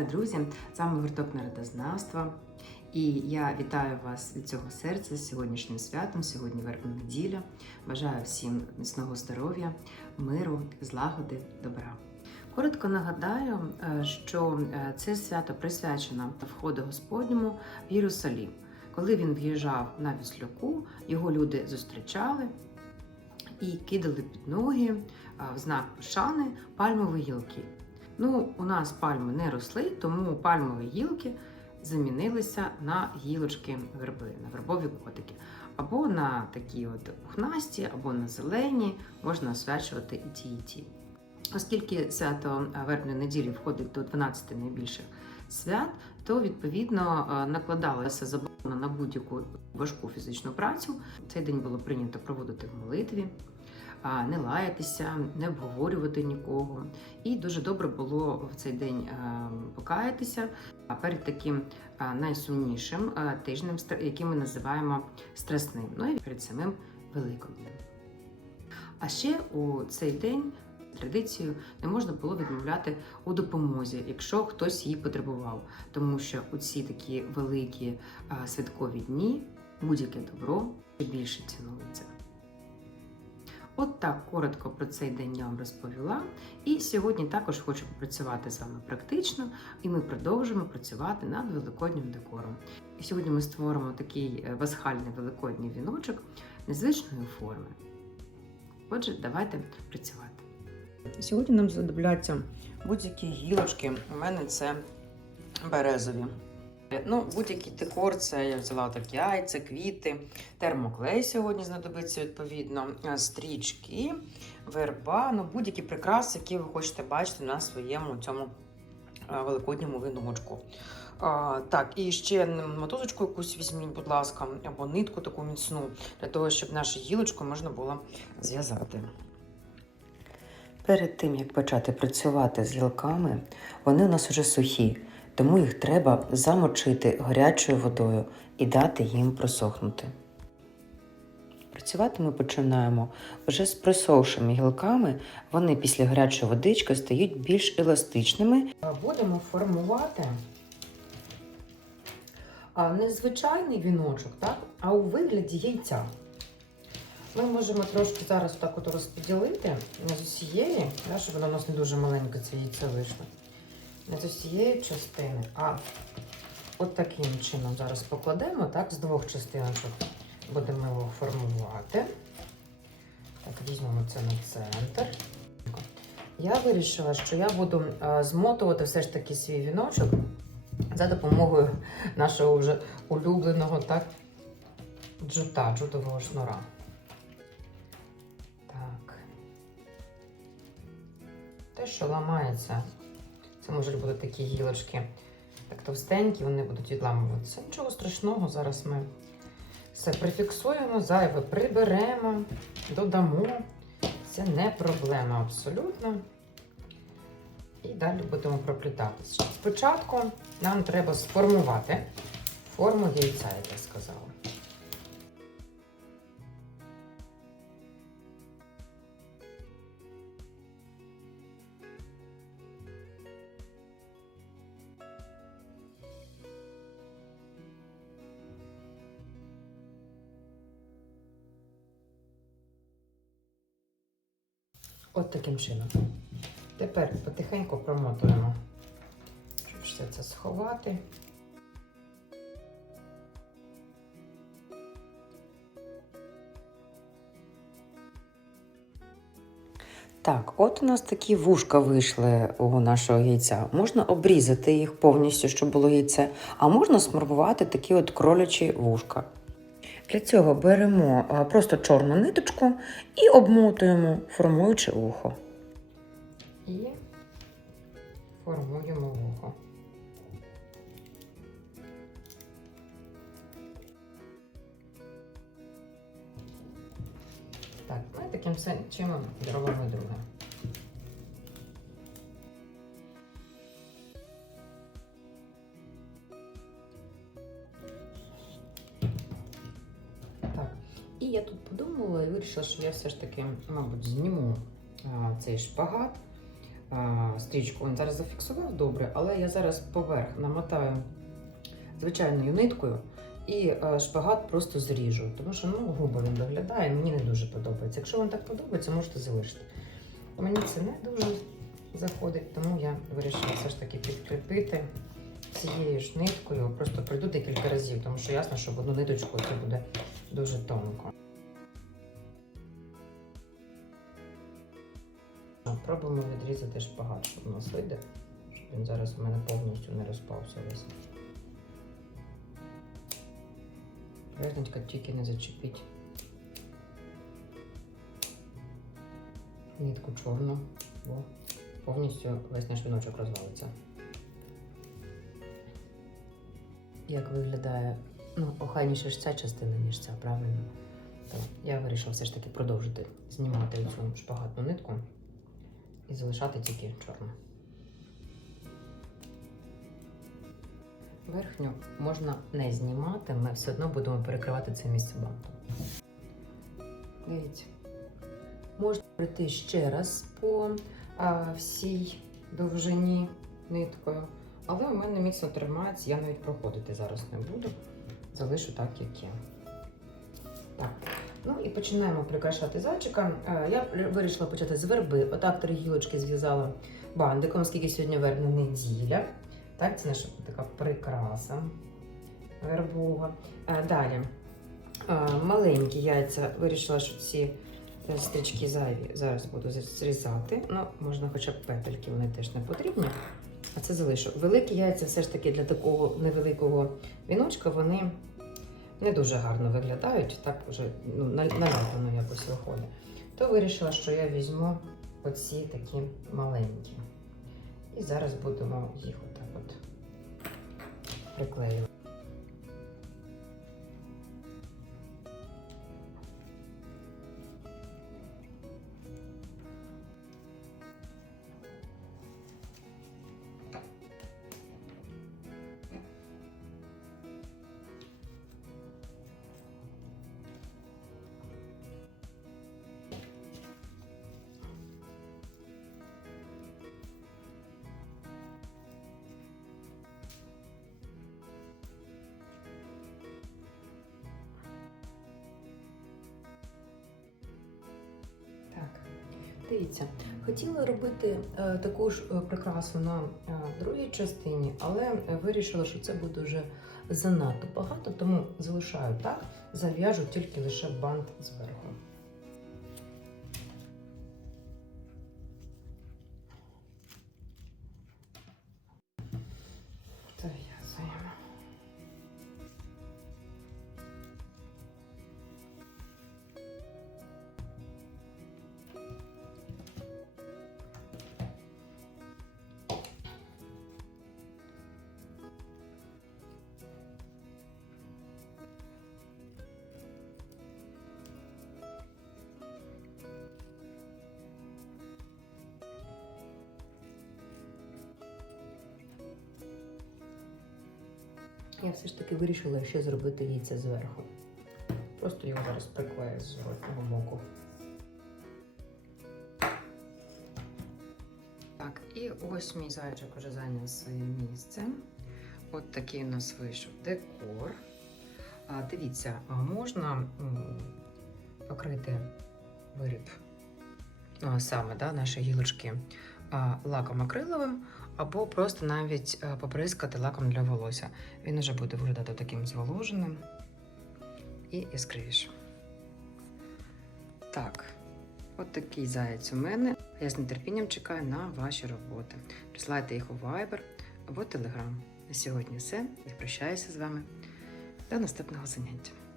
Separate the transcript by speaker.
Speaker 1: Вітаю, друзі! З вами гурток народознавства. І я вітаю вас від цього серця з сьогоднішнім святом. Сьогодні вербна неділя. Бажаю всім міцного здоров'я, миру, злагоди, добра. Коротко нагадаю, е, що е, це свято присвячено входу Господньому в Єрусалім. Коли він в'їжджав на віслюку, його люди зустрічали і кидали під ноги е, в знак пошани пальмові гілки. Ну, у нас пальми не росли, тому пальмові гілки замінилися на гілочки верби, на вербові котики. Або на такі от пухнасті, або на зелені, можна освячувати і ті, і ті. Оскільки свято вербної неділі входить до 12 найбільших свят, то відповідно е, накладалася заборона на будь-яку важку фізичну працю. Цей день було прийнято проводити в молитві не лаятися, не обговорювати нікого. І дуже добре було в цей день покаятися перед таким найсумнішим тижнем, який ми називаємо страсним, ну і перед самим Великоднем. А ще у цей день традицію не можна було відмовляти у допомозі, якщо хтось її потребував, тому що у ці такі великі святкові дні будь-яке добро більше цінується. От так коротко про цей день я вам розповіла. І сьогодні також хочу попрацювати з вами практично, і ми продовжимо працювати над великоднім декором. І сьогодні ми створимо такий е, пасхальний великодній віночок незвичної форми. Отже, давайте працювати. Сьогодні нам знадобляться будь-які гілочки. У мене це березові. Ну, будь-який декор, це я взяла так яйця, квіти, термоклей сьогодні знадобиться відповідно, е, стрічки, верба, ну будь-які прикраси, які ви хочете бачити на своєму цьому е, великодньому виночку. А, так, і ще мотузочку якусь візьміть, будь ласка, або нитку таку міцну, для того, щоб нашу гілочку можна було зв'язати. Перед тим, як почати працювати з гілками, вони у нас уже сухі, тому їх треба замочити гарячою водою і дати їм просохнути. Працювати ми починаємо вже з присохшими гілками. Вони після гарячої водички стають більш еластичними. Будемо формувати не звичайний віночок, так? а у вигляді яйця. Ми можемо трошки зараз так от розподілити з усієї, щоб воно у нас не дуже маленьке це яйце вийшло. Не з усієї частини, а от таким чином зараз покладемо, так, з двох частиночок будемо його формувати. Так, візьмемо це на центр. Я вирішила, що я буду змотувати все ж таки свій віночок за допомогою нашого вже улюбленого так, джута, джутового шнура. Так. Те, що ламається, це можуть бути такі гілочки так товстенькі, вони будуть відламуватися. Нічого страшного, зараз ми все прифіксуємо, зайве приберемо, додамо. Це не проблема абсолютно. І далі будемо проплітатися. Спочатку нам треба сформувати форму яйця, як я сказала. От таким чином. Тепер потихеньку промотуємо, щоб все це сховати. Так, от у нас такі вушка вийшли у нашого яйця. Можна обрізати їх повністю, щоб було яйце, а можна сформувати такі от кролячі вушка. Для цього беремо просто чорну ниточку і обмотуємо, формуючи вухо. І формуємо вухо. Так, і таким чином робимо друге. Вирішила, що я все ж таки, мабуть, зніму цей шпагат стрічку. Він зараз зафіксував добре, але я зараз поверх намотаю звичайною ниткою і шпагат просто зріжу, тому що ну, грубо він виглядає, мені не дуже подобається. Якщо вам так подобається, можете залишити. Мені це не дуже заходить, тому я вирішила все ж таки підкріпити цією ж ниткою. Просто пройду декілька разів, тому що ясно, що в одну ниточку це буде дуже тонко. Пробуємо відрізати шпагат, щоб у нас вийде, щоб він зараз у мене повністю не розпався весь. Верненько тільки не зачепіть нитку чорну, бо повністю весь наш віночок розвалиться. Як виглядає ну, охайніше ж ця частина, ніж ця, правильно? То я вирішила все ж таки продовжити знімати цю шпагатну нитку і залишати тільки чорну. Верхню можна не знімати, ми все одно будемо перекривати це місце бантом. Дивіться. Можна пройти ще раз по а, всій довжині ниткою, але у мене міцно тримається, я навіть проходити зараз не буду. Залишу так, як є. Так. Ну і починаємо прикрашати зайчика. Е, Я вирішила почати з верби. Отак три гілочки зв'язала бандиком, оскільки сьогодні вербна неділя. Так, це наша така прикраса вербова. Е, Далі е, маленькі яйця. Вирішила, що ці стрічки зайві зараз буду зрізати. Ну, можна хоча б петельки, вони теж не потрібні. А це залишу. Великі яйця все ж таки для такого невеликого віночка вони не дуже гарно виглядають, так вже ну, налякано якось виходить. То вирішила, що я візьму оці такі маленькі. І зараз будемо їх отак от приклеювати. Дивіться, хотіла робити е, таку ж е, прикрасу на е, другій частині, але вирішила, що це буде вже занадто багато, тому залишаю так, зав'яжу тільки лише бант зверху. Я все ж таки вирішила ще зробити яйце зверху. Просто його зараз приклею з зворотного боку. Так, і ось мій зайчик вже зайняв своє місце. От такий у нас вийшов декор. А, дивіться, можна покрити виріб, ну, а саме да, наші гілочки лаком акриловим, або просто навіть а, поприскати лаком для волосся. Він уже буде виглядати таким зволоженим і яскравішим. Так, от такий заяць у мене. Я з нетерпінням чекаю на ваші роботи. Присилайте їх у Viber або Telegram. На сьогодні все. Я прощаюся з вами. До наступного заняття.